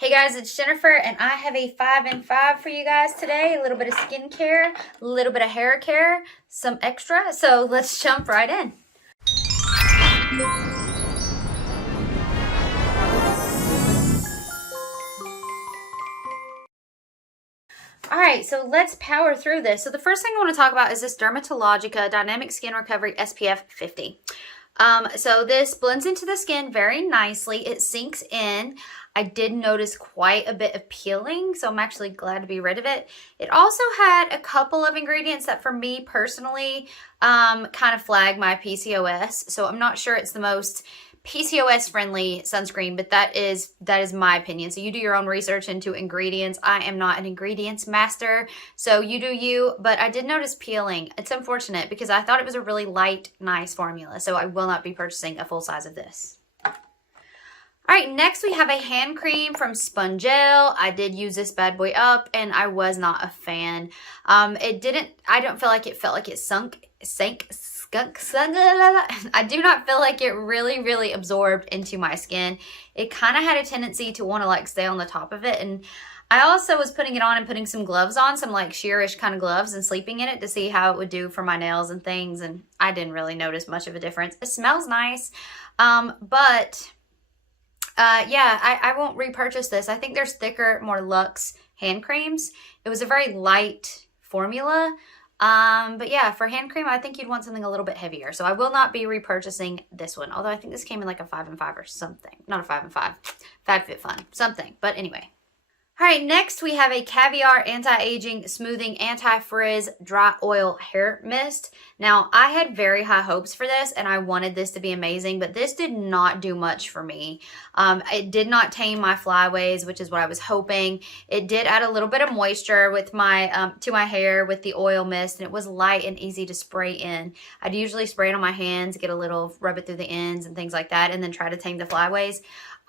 Hey guys, it's Jennifer and I have a 5 in 5 for you guys today. A little bit of skincare, a little bit of hair care, some extra. So let's jump right in. All right, so let's power through this. So the first thing I want to talk about is this Dermalogica Dynamic Skin Recovery SPF 50. So this blends into the skin very nicely. It sinks in. I did notice quite a bit of peeling, so I'm actually glad to be rid of it. It also had a couple of ingredients that for me personally kind of flag my PCOS. So I'm not sure it's the most PCOS friendly sunscreen, but that is my opinion. So you do your own research into ingredients. I am not an ingredients master, so you do you, but I did notice peeling. It's unfortunate because I thought it was a really light, nice formula, so I will not be purchasing a full size of this. All right, next we have a hand cream from Spongelle. I did use this bad boy up and I was not a fan. I don't feel like it felt like it sank. I do not feel like it really absorbed into my skin. It kind of had a tendency to want to like stay on the top of it. And I also was putting it on and putting some gloves on, some like sheerish kind of gloves, and sleeping in it to see how it would do for my nails and things. And I didn't really notice much of a difference. It smells nice, yeah, I won't repurchase this. I think there's thicker, more luxe hand creams. It was a very light formula. But yeah, for hand cream, I think you'd want something a little bit heavier. So I will not be repurchasing this one. Although I think this came in like a 5 in 5 or something. Not a 5 in 5. FabFitFun. Something. But anyway. All right, next we have a Caviar Anti-Aging Smoothing Anti-Frizz Dry Oil Hair Mist. Now, I had very high hopes for this, and I wanted this to be amazing, but this did not do much for me. It did not tame my flyaways, which is what I was hoping. It did add a little bit of moisture with my to my hair with the oil mist, and it was light and easy to spray in. I'd usually spray it on my hands, get a little, rub it through the ends and things like that, and then try to tame the flyaways.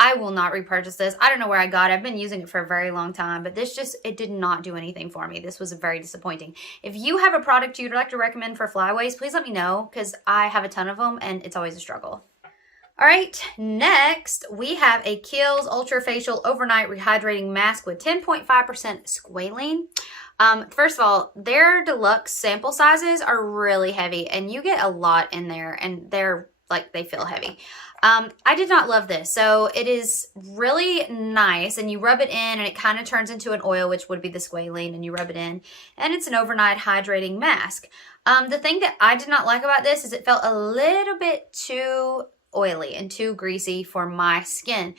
I will not repurchase this. I don't know where I got it. I've been using it for a very long time, but it did not do anything for me. This was very disappointing. If you have a product you'd like to recommend for flyaways, please let me know because I have a ton of them and it's always a struggle. All right, next we have a Kiehl's Ultra Facial Overnight Rehydrating Mask with 10.5% squalane. First of all, their deluxe sample sizes are really heavy and you get a lot in there and they feel heavy. I did not love this. So it is really nice and you rub it in and it kind of turns into an oil, which would be the squalane, and you rub it in and it's an overnight hydrating mask. The thing that I did not like about this is it felt a little bit too oily and too greasy for my skin.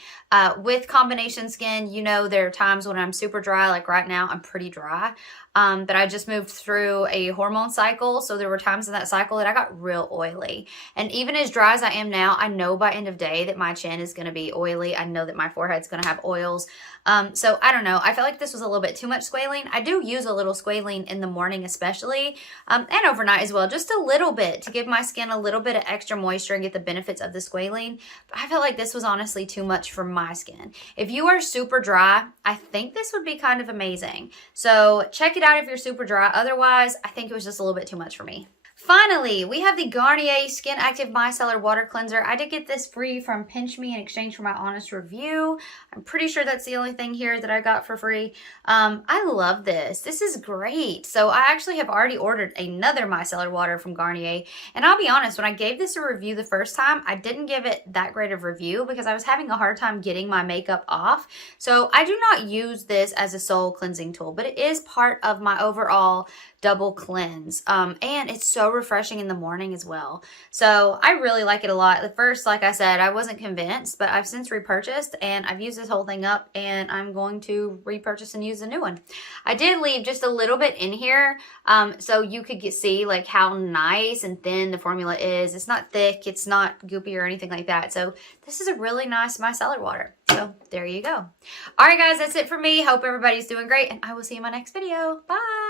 With combination skin, you know, there are times when I'm super dry, like right now I'm pretty dry. But I just moved through a hormone cycle. So there were times in that cycle that I got real oily. And even as dry as I am now, I know by end of day that my chin is going to be oily. I know that my forehead's going to have oils. So I don't know. I felt like this was a little bit too much squalane. I do use a little squalane in the morning especially, and overnight as well, just a little bit to give my skin a little bit of extra moisture and get the benefits of the squalane. But I felt like this was honestly too much for my skin. If you are super dry, I think this would be kind of amazing. So check it out if you're super dry. Otherwise, I think it was just a little bit too much for me. Finally, we have the Garnier Skin Active Micellar Water Cleanser. I did get this free from PINCHme in exchange for my honest review. I'm pretty sure that's the only thing here that I got for free. I love this. This is great. So I actually have already ordered another micellar water from Garnier. And I'll be honest, when I gave this a review the first time, I didn't give it that great of a review because I was having a hard time getting my makeup off. So I do not use this as a sole cleansing tool, but it is part of my overall double cleanse. And it's so refreshing in the morning as well. So I really like it a lot. At first, like I said, I wasn't convinced, but I've since repurchased and I've used this whole thing up and I'm going to repurchase and use a new one. I did leave just a little bit in here so you could see like how nice and thin the formula is. It's not thick, it's not goopy or anything like that. So this is a really nice micellar water. So there you go. All right, guys, that's it for me. Hope everybody's doing great and I will see you in my next video. Bye.